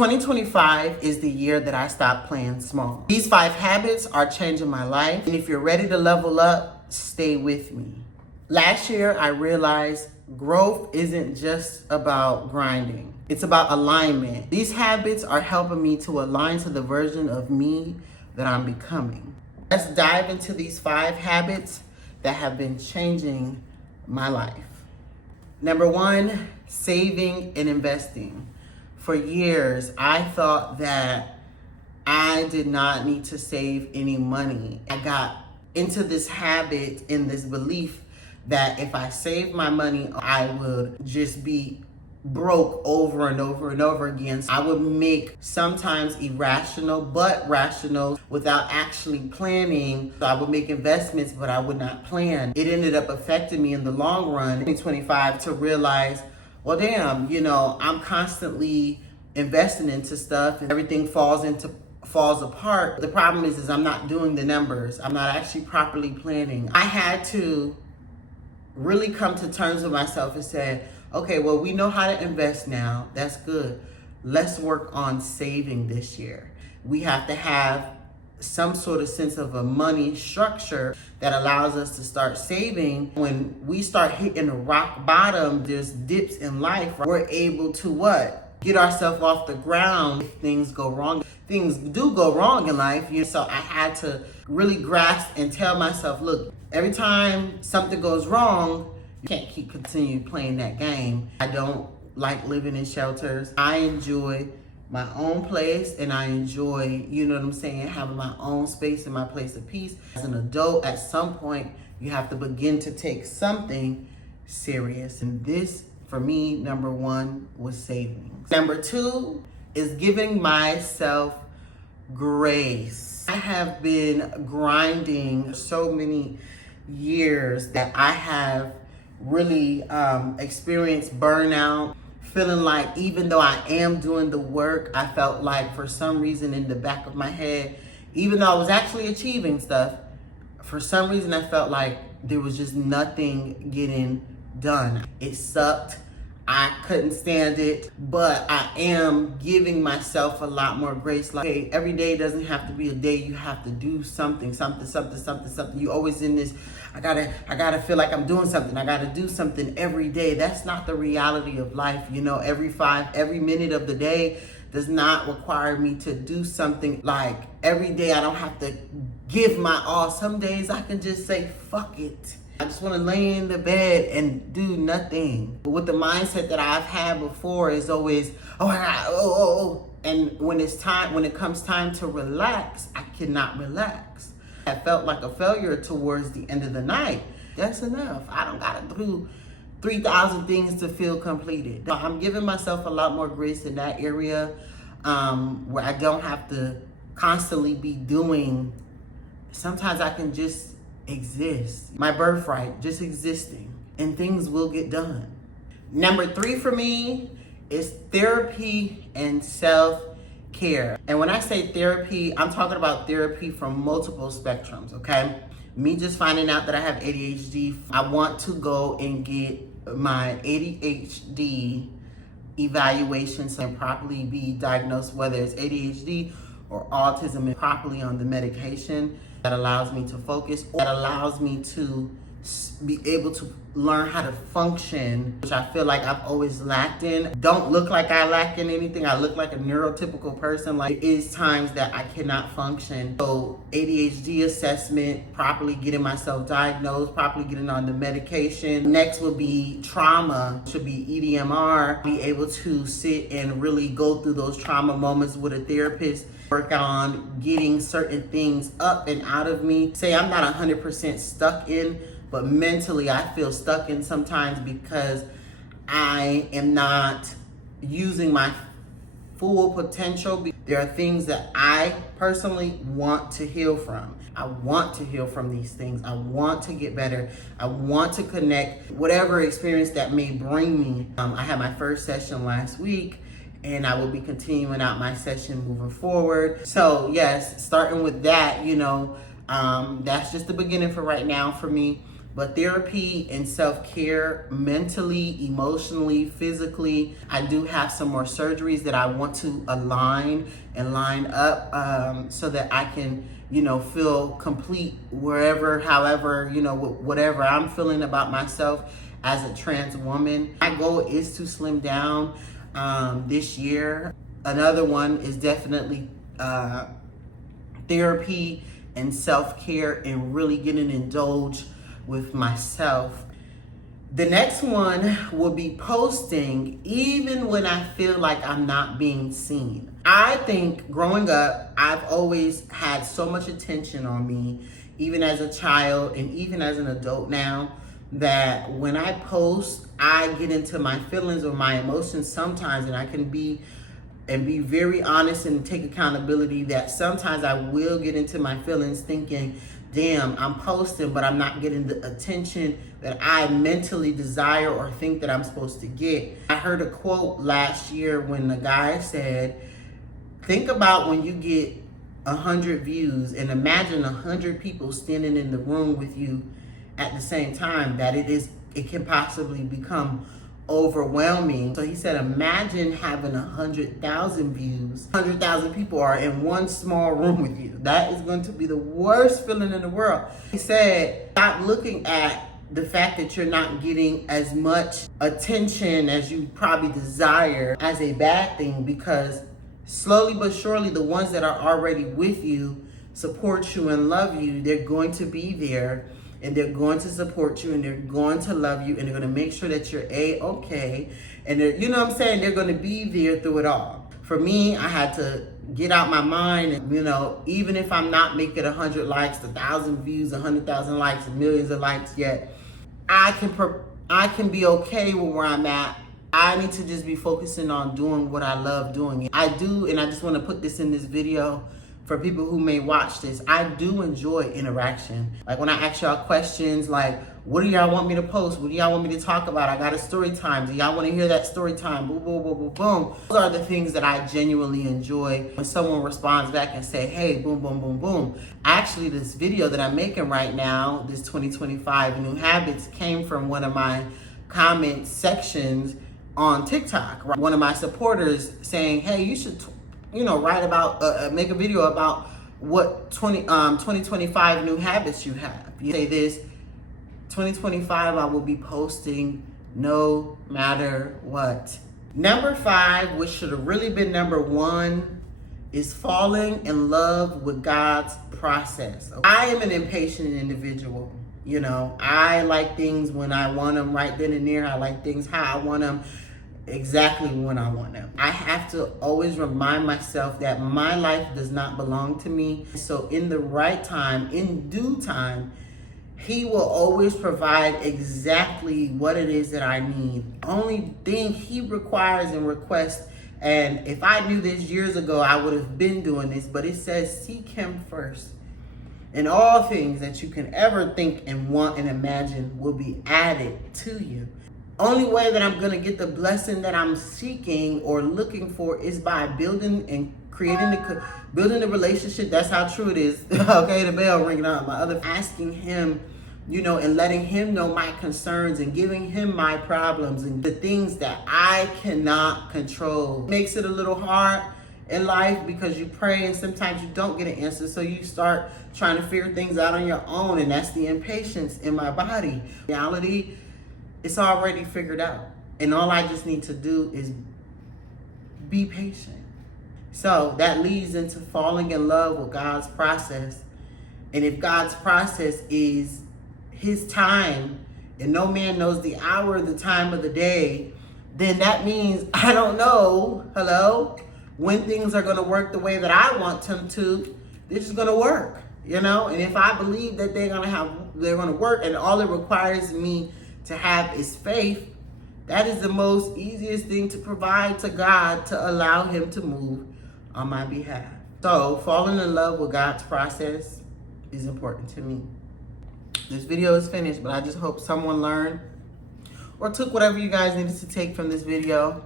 2025 is the year that I stopped playing small. These 5 habits are changing my life. And if you're ready to level up, stay with me. Last year, I realized growth isn't just about grinding. It's about alignment. These habits are helping me to align to the version of me that I'm becoming. Let's dive into these 5 habits that have been changing my life. Number 1, saving and investing. For years, I thought that I did not need to save any money. I got into this habit and this belief that if I saved my money, I would just be broke over and over and over again. I would make sometimes irrational but rational without actually planning. So I would make investments, but I would not plan. It ended up affecting me in the long run, 2025, to realize, well, damn, I'm constantly investing into stuff and everything falls apart. The problem is I'm not doing the numbers. I'm not actually properly planning. I had to really come to terms with myself and say, okay, well, we know how to invest now. That's good. Let's work on saving this year. We have to have some sort of sense of a money structure that allows us to start saving. When we start hitting the rock bottom, there's dips in life. We're able to what? Get ourselves off the ground if things go wrong. Things do go wrong in life. So I had to really grasp and tell myself, look, every time something goes wrong, you can't continue playing that game. I don't like living in shelters. I enjoy my own place and I enjoy, having my own space and my place of peace. As an adult, at some point, you have to begin to take something serious. And this, for me, number 1 was savings. Number 2 is giving myself grace. I have been grinding so many years that I have really experienced burnout, feeling like even though I am doing the work, I felt like for some reason in the back of my head, even though I was actually achieving stuff, for some reason I felt like there was just nothing getting done. It sucked. I couldn't stand it, but I am giving myself a lot more grace. Like, hey, every day doesn't have to be a day you have to do something. You always in this, I gotta feel like I'm doing something. I gotta do something every day. That's not the reality of life. Every minute of the day does not require me to do something. Like every day I don't have to give my all. Some days I can just say, fuck it. I just want to lay in the bed and do nothing. But with the mindset that I've had before is always, and when it comes time to relax, I cannot relax. I felt like a failure towards the end of the night. That's enough. I don't gotta do 3,000 things to feel completed. I'm giving myself a lot more grace in that area, where I don't have to constantly be doing. Sometimes I can just exist. My birthright, just existing, and things will get done. Number 3 for me is therapy and self-care. And when I say therapy, I'm talking about therapy from multiple spectrums, okay? Me just finding out that I have ADHD, I want to go and get my ADHD evaluation so I can properly be diagnosed, whether it's ADHD or autism, and properly on the medication that allows me to focus, that allows me to be able to learn how to function, which I feel like I've always lacked in. Don't look like I lack in anything. I look like a neurotypical person. Like, it is times that I cannot function. So ADHD assessment, properly getting myself diagnosed, properly getting on the medication. Next would be trauma, should be EDMR. Be able to sit and really go through those trauma moments with a therapist, work on getting certain things up and out of me. Say I'm not 100% stuck in, but mentally I feel stuck in sometimes because I am not using my full potential. There are things that I personally want to heal from. I want to heal from these things. I want to get better. I want to connect whatever experience that may bring me. I had my first session last week, and I will be continuing out my session moving forward. So yes, starting with that, that's just the beginning for right now for me. But therapy and self-care, mentally, emotionally, physically, I do have some more surgeries that I want to align and line up so that I can, feel complete wherever, however, whatever I'm feeling about myself as a trans woman. My goal is to slim down this year. Another one is definitely therapy and self-care and really getting indulged with myself. The next one will be posting even when I feel like I'm not being seen. I think growing up, I've always had so much attention on me, even as a child and even as an adult now, that when I post, I get into my feelings or my emotions sometimes, and I can be very honest and take accountability that sometimes I will get into my feelings thinking, damn, I'm posting, but I'm not getting the attention that I mentally desire or think that I'm supposed to get. I heard a quote last year when the guy said, think about when you get 100 views and imagine 100 people standing in the room with you at the same time, that it can possibly become overwhelming. So he said, imagine having 100,000 views. 100,000 people are in one small room with you. That is going to be the worst feeling in the world. He said, stop looking at the fact that you're not getting as much attention as you probably desire as a bad thing, because slowly but surely the ones that are already with you, support you and love you, they're going to be there. And they're going to support you, and they're going to love you, and they're going to make sure that you're A-okay. And they're, they're going to be there through it all. For me, I had to get out my mind, and, even if I'm not making 100 likes, 1,000 views, 100,000 likes, millions of likes yet, I can be okay with where I'm at. I need to just be focusing on doing what I love doing. I do, and I just want to put this in this video for people who may watch this. I do enjoy interaction. Like when I ask y'all questions like, what do y'all want me to post? What do y'all want me to talk about? I got a story time. Do y'all want to hear that story time? Boom, boom, boom, boom, boom. Those are the things that I genuinely enjoy when someone responds back and say, hey, boom, boom, boom, boom. Actually, this video that I'm making right now, this 2025 New Habits, came from one of my comment sections on TikTok. One of my supporters saying, hey, you should write about, make a video about what 2025 new habits you have. You say this, 2025 I will be posting no matter what. Number 5, which should have really been number 1, is falling in love with God's process. I am an impatient individual. I like things when I want them right then and there. I like things how I want them, exactly when I want them. I have to always remind myself that my life does not belong to me. So in the right time, in due time, He will always provide exactly what it is that I need. Only thing He requires and requests, and if I knew this years ago, I would have been doing this, but it says seek Him first. And all things that you can ever think and want and imagine will be added to you. Only way that I'm going to get the blessing that I'm seeking or looking for is by building and building the relationship. That's how true it is. Okay, the bell ringing out. Asking Him, and letting Him know my concerns and giving Him my problems and the things that I cannot control. It makes it a little hard in life because you pray and sometimes you don't get an answer. So you start trying to figure things out on your own, and that's the impatience in my body. In reality, it's already figured out. And all I just need to do is be patient. So that leads into falling in love with God's process. And if God's process is His time, and no man knows the hour, the time of the day, then that means I don't know, when things are going to work the way that I want them to. They're just going to work, And if I believe that they're going to work, and all it requires me to have is faith, that is the most easiest thing to provide to God, to allow Him to move on my behalf. So falling in love with God's process is important to me. This video is finished, but I just hope someone learned or took whatever you guys needed to take from this video,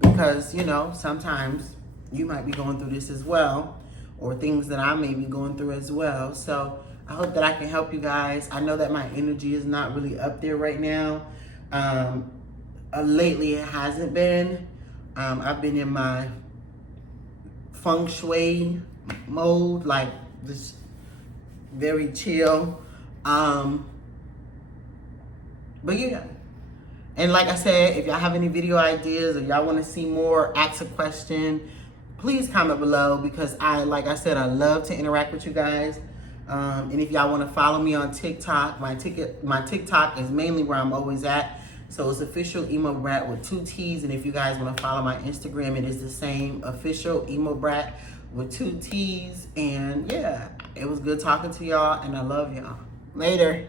because sometimes you might be going through this as well, or things that I may be going through as well. So I hope that I can help you guys. I know that my energy is not really up there right now. Lately it hasn't been. I've been in my feng shui mode, like just very chill. But yeah. And like I said, if y'all have any video ideas or y'all want to see more, ask a question, please comment below, because like I said, I love to interact with you guys. And if y'all want to follow me on TikTok, my TikTok is mainly where I'm always at. So it's official Emo Brat with 2 T's. And if you guys want to follow my Instagram, it is the same, official Emo Brat with 2 T's. And yeah, it was good talking to y'all, and I love y'all. Later.